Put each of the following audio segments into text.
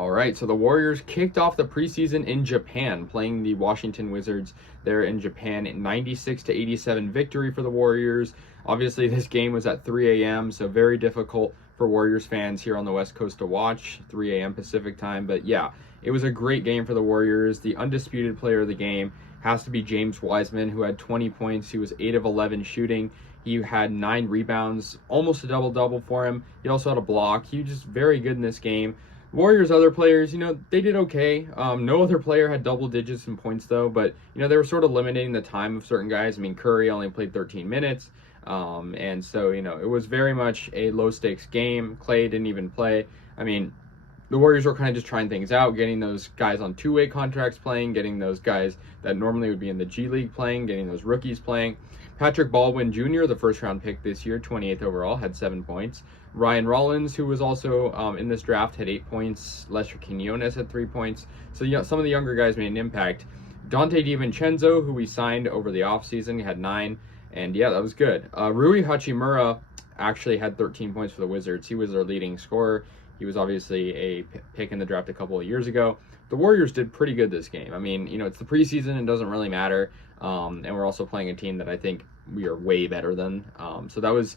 All right, so the Warriors kicked off the preseason in Japan, playing the Washington Wizards there in Japan. 96-87 victory for the Warriors. Obviously, this game was at 3 a.m., so very difficult for Warriors fans here on the West Coast to watch, 3 a.m. Pacific time. But yeah, it was a great game for the Warriors. The undisputed player of the game has to be James Wiseman, who had 20 points. He was 8 of 11 shooting. He had 9 rebounds, almost a double-double for him. He also had a block. He was just very good in this game. Warriors other players, they did okay. No other player had double digits in points though, but they were sort of limiting the time of certain guys. I mean, Curry only played 13 minutes, and so it was very much a low stakes game. Clay didn't even play. I mean, the Warriors were kind of just trying things out, getting those guys on two-way contracts playing, getting those guys that normally would be in the G League playing, getting those rookies playing. Patrick Baldwin Jr., the first-round pick this year, 28th overall, had 7 points. Ryan Rollins, who was also in this draft, had 8 points. Lester Quinones had 3 points. So some of the younger guys made an impact. Dante DiVincenzo, who we signed over the offseason, had 9. And yeah, that was good. Rui Hachimura actually had 13 points for the Wizards. He was their leading scorer. He was obviously a pick in the draft a couple of years ago. The Warriors did pretty good this game. I mean, it's the preseason. It doesn't really matter. And we're also playing a team that I think we are way better than. So that was,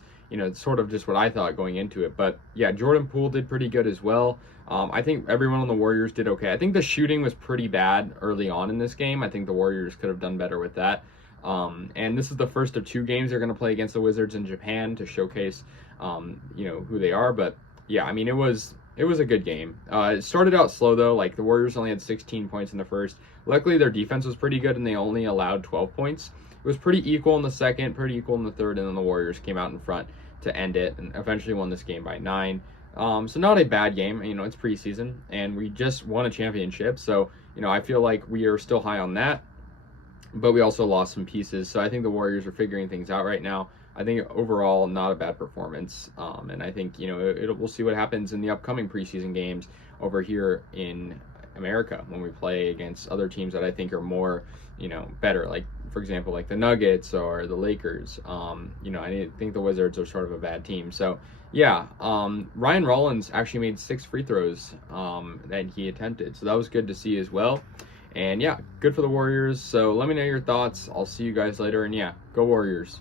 sort of just what I thought going into it. But yeah, Jordan Poole did pretty good as well. I think everyone on the Warriors did okay. I think the shooting was pretty bad early on in this game. I think the Warriors could have done better with that. And this is the first of 2 games they're going to play against the Wizards in Japan to showcase, who they are. But yeah, I mean, it was a good game. It started out slow though. Like the Warriors only had 16 points in the first. Luckily, their defense was pretty good and they only allowed 12 points. It was pretty equal in the second, pretty equal in the third, and then the Warriors came out in front to end it and eventually won this game by 9. So not a bad game. It's preseason and we just won a championship. So, I feel like we are still high on that, but we also lost some pieces. So I think the Warriors are figuring things out right now. I think overall, not a bad performance. And I think, we'll see what happens in the upcoming preseason games over here in America when we play against other teams that I think are more, better. Like, for example, like the Nuggets or the Lakers. I think the Wizards are sort of a bad team. So, yeah, Ryan Rollins actually made 6 free throws that he attempted. So that was good to see as well. And, yeah, good for the Warriors. So let me know your thoughts. I'll see you guys later. And, yeah, go Warriors.